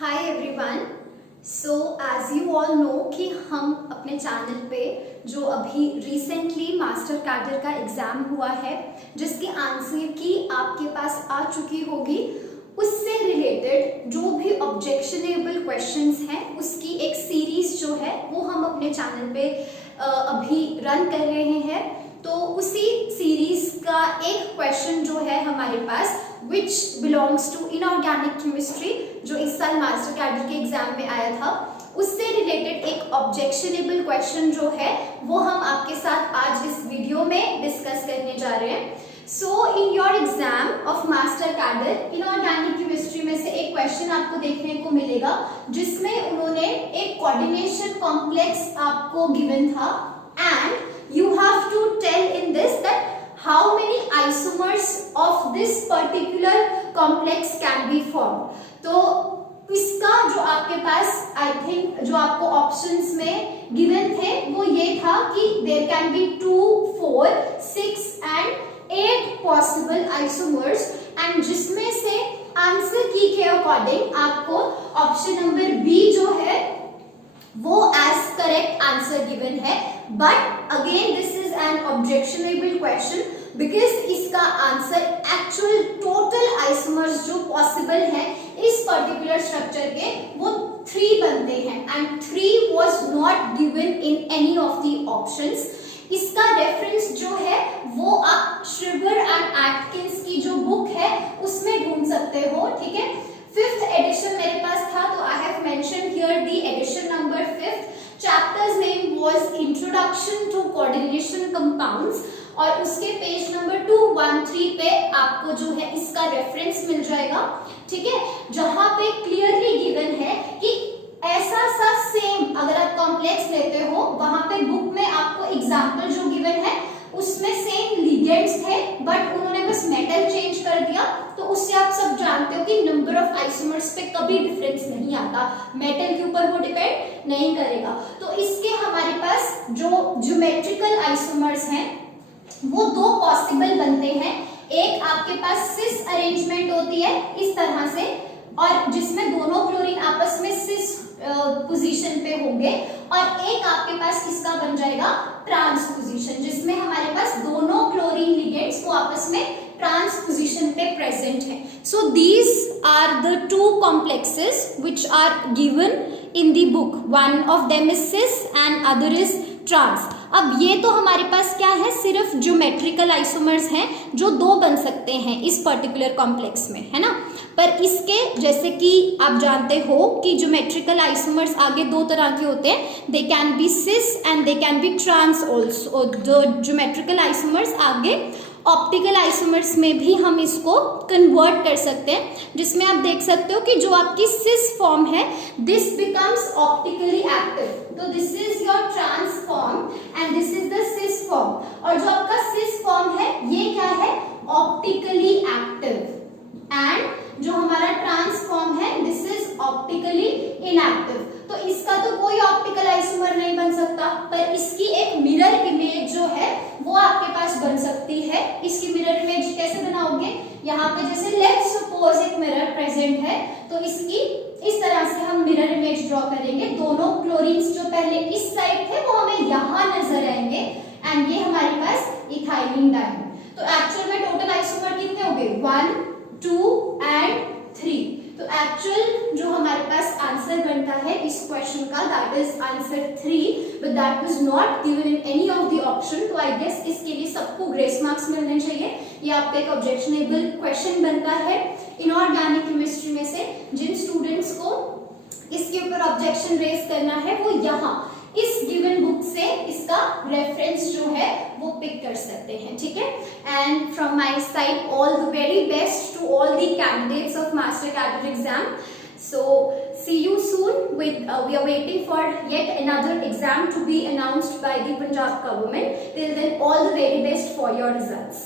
Hi everyone. So as you all know कि हम अपने चैनल पे जो अभी रिसेंटली मास्टर कैडर का एग्ज़ाम हुआ है जिसकी आंसर की आपके पास आ चुकी होगी, उससे रिलेटेड जो भी ऑब्जेक्शनेबल क्वेश्चंस हैं उसकी एक सीरीज जो है वो हम अपने चैनल पे अभी रन कर रहे हैं। तो उसी सीरीज का एक क्वेश्चन जो है हमारे पास which belongs to inorganic chemistry, जो इस साल मास्टर कैडर के एग्जाम में आया था, उससे रिलेटेड एक ऑब्जेक्शनेबल क्वेश्चन जो है वो हम आपके साथ आज इस वीडियो में डिस्कस करने जा रहे हैं। So in your exam of master cadre inorganic chemistry में से एक क्वेश्चन आपको देखने को मिलेगा जिसमें उन्होंने एक कोऑर्डिनेशन कॉम्प्लेक्स आपको गिवन था and you have to tell in this that how many isomers of this particular complex can be formed। तो इसका जो आपके पास आई थिंक जो आपको ऑप्शंस में गिवन थे वो ये था कि there can be 2, 4, 6 and 8 possible isomers and जिसमें से आंसर की के अकॉर्डिंग आपको ऑप्शन नंबर बी जो है वो एज करेक्ट आंसर गिवन है। But again this is an objectionable question because इसका आंसर एक्चुअल टोटल आइसोमर्स जो पॉसिबल है इस पर्टिकुलर स्ट्रक्चर के वो 3 बनते हैं and 3 was not given in any of the options. इसका रेफरेंस जो है वो आप श्रिगर एंड एटकिंस की जो बुक है उसमें ढूंढ सकते हो, ठीक है। 5th एडिशन मेरे पास था तो I have mentioned here the edition number 5th। Chapters name was introduction to coordination compounds और उसके पेज नंबर 213 पे आपको जो है इसका रेफरेंस मिल जाएगा, ठीक है, जहां पे क्लियरली गिवन है कि ऐसा सा सेम अगर आप कॉम्प्लेक्स लेते हो वहां पे बुक में आपको एग्जांपल जो गिवन है उसमें सेम लिगेंड्स थे बट उन्होंने बस मेटल चेंज कर दिया। तो उससे आप सब जानते हो कि नंबर ऑफ आइसोमर्स पे कभी डिफरेंस नहीं आता, मेटल के ऊपर वो डिपेंड नहीं करेगा। तो इसके हमारे पास जो ज्योमेट्रिकल आइसोमर्स हैं वो 2 पॉसिबल बनते हैं। एक आपके पास सिस अरेंजमेंट होती है इस तरह से और जिसमें दोनों क्लोरीन आपस में सिस पोजीशन पे होंगे और एक आपके पास इसका बन जाएगा ट्रांस पोजीशन जिसमें हमारे पास दोनों क्लोरीन लिगेंड्स वो आपस में ट्रांस पोजीशन पे प्रेजेंट है। So these are the 2 complexes which are given in the book. One of them is cis and other is trans। अब ये तो हमारे पास क्या है, सिर्फ ज्योमेट्रिकल आइसोमर्स हैं जो 2 बन सकते हैं इस पर्टिकुलर कॉम्प्लेक्स में, है ना। पर इसके जैसे कि आप जानते हो कि ज्योमेट्रिकल आइसोमर्स आगे 2 तरह के होते हैं, they can be cis and they can be trans also. Geometrical isomers आगे ऑप्टिकल आइसोमर्स में भी हम इसको कन्वर्ट कर सकते हैं, जिसमें आप देख सकते हो कि जो आपकी सिस फॉर्म है दिस बिकम्स ऑप्टिकली एक्टिव। तो this is your trans form and this is the cis form और जो आपका सिस फॉर्म है ये क्या है, ऑप्टिकली एक्टिव एंड जो हमारा ट्रांस फॉर्म है दिस इज ऑप्टिकली इनएक्टिव। तो इसका तो कोई ऑप्टिकल आइसोमर नहीं बन सकता पर इसकी एक मिरर इमेज जो है वो आपके पास बन सकती है। इसकी मिरर इमेज कैसे बनाओगे, यहाँ पे जैसे लेट्स सपोज एक मिरर प्रेजेंट है तो इसकी इस तरह से हम मिरर इमेज ड्रॉ करेंगे। दोनों क्लोरीन्स जो पहले इस साइड थे वो हमें यहाँ नजर आएंगे एंड ये हमारे पास इथाइलिन डाइम। तो एक्चुअल में टोटल आइसोमर कितने हो गए, 1, 2 एंड 3। तो एक्चुअल जो हमारे पास आंसर बनता है इस क्वेश्चन का that is answer 3 but that was not given in any of the option. तो आई गेस इसके लिए सबको ग्रेस मार्क्स मिलने चाहिए। ये आपका एक ऑब्जेक्शनेबल क्वेश्चन बनता है इनऑर्गेनिक केमिस्ट्री में से। जिन स्टूडेंट्स को इसके ऊपर ऑब्जेक्शन रेज करना है वो यहाँ इस गिवन बुक से इसका रेफरेंस जो है वो पिक कर सकते हैं, ठीक है। And from my side all the very best to all the candidates of master cadre exam. So see you soon with we are waiting for yet another exam to be announced by the Punjab government. Till then all the very best for your results.